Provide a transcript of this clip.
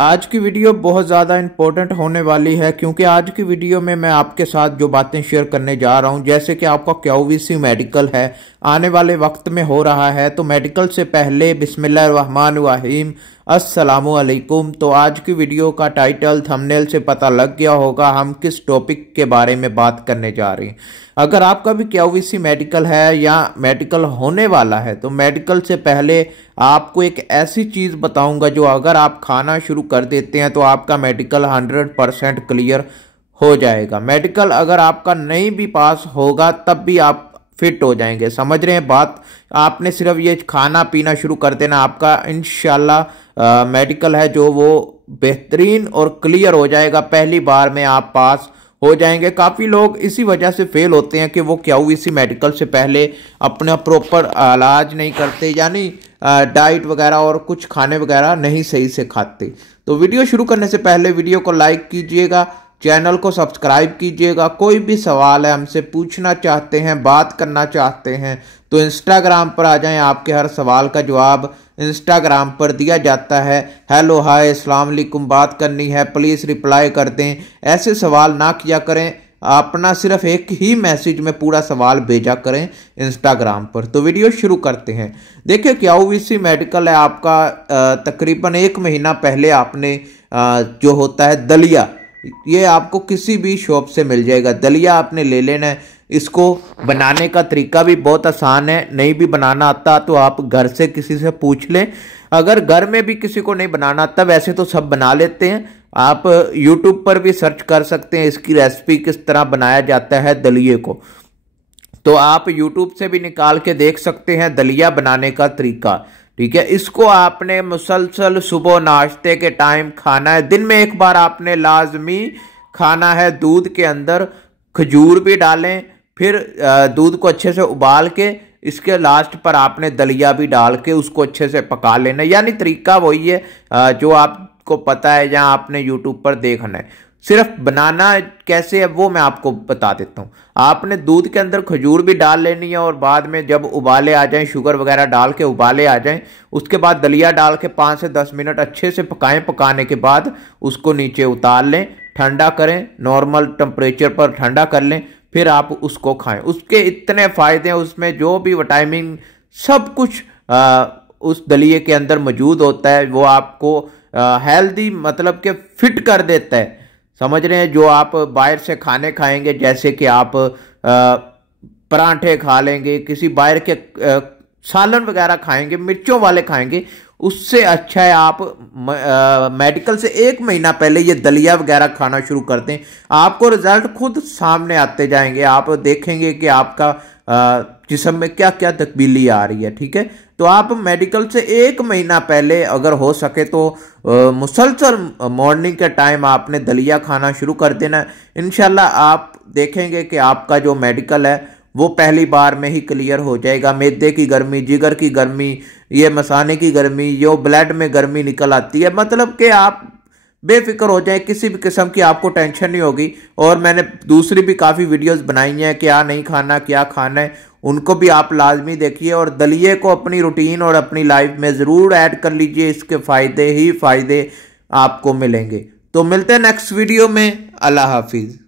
आज की वीडियो बहुत ज़्यादा इम्पोर्टेंट होने वाली है क्योंकि आज की वीडियो में मैं आपके साथ जो बातें शेयर करने जा रहा हूं, जैसे कि आपका क्यूवीसी मेडिकल है आने वाले वक्त में हो रहा है, तो मेडिकल से पहले बिस्मिल्लाहिर्रहमानिर्रहीम अस्सलामु अलैकुम। तो आज की वीडियो का टाइटल थंबनेल से पता लग गया होगा हम किस टॉपिक के बारे में बात करने जा रहे हैं। अगर आपका भी क्यूवीसी मेडिकल है या मेडिकल होने वाला है तो मेडिकल से पहले आपको एक ऐसी चीज़ बताऊंगा जो अगर आप खाना शुरू कर देते हैं तो आपका मेडिकल 100% क्लियर हो जाएगा। मेडिकल अगर आपका नहीं भी पास होगा तब भी आप फिट हो जाएंगे। समझ रहे हैं बात? आपने सिर्फ ये खाना पीना शुरू कर देना, आपका इंशाल्लाह मेडिकल है जो वो बेहतरीन और क्लियर हो जाएगा। पहली बार में आप पास हो जाएंगे। काफ़ी लोग इसी वजह से फेल होते हैं कि वो क्यूवीसी मेडिकल से पहले अपना प्रॉपर इलाज नहीं करते, यानी डाइट वगैरह और कुछ खाने वगैरह नहीं सही से खाते। तो वीडियो शुरू करने से पहले वीडियो को लाइक कीजिएगा, चैनल को सब्सक्राइब कीजिएगा। कोई भी सवाल है हमसे पूछना चाहते हैं, बात करना चाहते हैं तो इंस्टाग्राम पर आ जाएं। आपके हर सवाल का जवाब इंस्टाग्राम पर दिया जाता है। हेलो हाय अस्सलाम वालेकुम बात करनी है, प्लीज़ रिप्लाई कर दें। ऐसे सवाल ना किया करें, अपना सिर्फ एक ही मैसेज में पूरा सवाल भेजा करें इंस्टाग्राम पर। तो वीडियो शुरू करते हैं। देखिए क्यूवीसी मेडिकल है आपका तकरीबन 1 महीना पहले आपने जो होता है दलिया, ये आपको किसी भी शॉप से मिल जाएगा। दलिया आपने ले लेना है। इसको बनाने का तरीका भी बहुत आसान है, नहीं भी बनाना आता तो आप घर से किसी से पूछ लें। अगर घर में भी किसी को नहीं बनाना आता, वैसे तो सब बना लेते हैं, आप यूट्यूब पर भी सर्च कर सकते हैं इसकी रेसिपी किस तरह बनाया जाता है दलिये को। तो आप यूट्यूब से भी निकाल के देख सकते हैं दलिया बनाने का तरीका। ठीक है, इसको आपने मुसलसल सुबह नाश्ते के टाइम खाना है। दिन में एक बार आपने लाजमी खाना है। दूध के अंदर खजूर भी डालें, फिर दूध को अच्छे से उबाल के इसके लास्ट पर आपने दलिया भी डाल के उसको अच्छे से पका लेना। यानी तरीका वही है जो आपको पता है या आपने यूट्यूब पर देखना है। सिर्फ बनाना कैसे है वो मैं आपको बता देता हूँ। आपने दूध के अंदर खजूर भी डाल लेनी है और बाद में जब उबाले आ जाएं, शुगर वगैरह डाल के उबाले आ जाएं, उसके बाद दलिया डाल के 5 से 10 मिनट अच्छे से पकाएं। पकाने के बाद उसको नीचे उतार लें, ठंडा करें, नॉर्मल टेम्परेचर पर ठंडा कर लें, फिर आप उसको खाएं। उसके इतने फ़ायदे हैं, उसमें जो भी विटामिन सब कुछ उस दलिए के अंदर मौजूद होता है वो आपको हेल्दी मतलब कि फिट कर देता है। समझ रहे हैं? जो आप बाहर से खाने खाएंगे, जैसे कि आप परांठे खा लेंगे, किसी बाहर के सालन वगैरह खाएंगे, मिर्चों वाले खाएंगे, उससे अच्छा है आप मेडिकल से 1 महीना पहले ये दलिया वगैरह खाना शुरू कर दें। आपको रिजल्ट खुद सामने आते जाएंगे। आप देखेंगे कि आपका जिस्म में क्या क्या तब्दीली आ रही है। ठीक है, तो आप मेडिकल से 1 महीना पहले अगर हो सके तो मुसलसल मॉर्निंग के टाइम आपने दलिया खाना शुरू कर देना। इंशाल्लाह आप देखेंगे कि आपका जो मेडिकल है वो पहली बार में ही क्लियर हो जाएगा। मैदे की गर्मी, जिगर की गर्मी, ये मसाने की गर्मी, जो ब्लड में गर्मी निकल आती है, मतलब कि आप बेफिक्र हो जाए, किसी भी किस्म की आपको टेंशन नहीं होगी। और मैंने दूसरी भी काफ़ी वीडियोस बनाई हैं क्या नहीं खाना क्या खाना है, उनको भी आप लाजमी देखिए और दलिये को अपनी रूटीन और अपनी लाइफ में ज़रूर ऐड कर लीजिए। इसके फ़ायदे ही फ़ायदे आपको मिलेंगे। तो मिलते हैं नेक्स्ट वीडियो में। अल्लाह हाफिज़।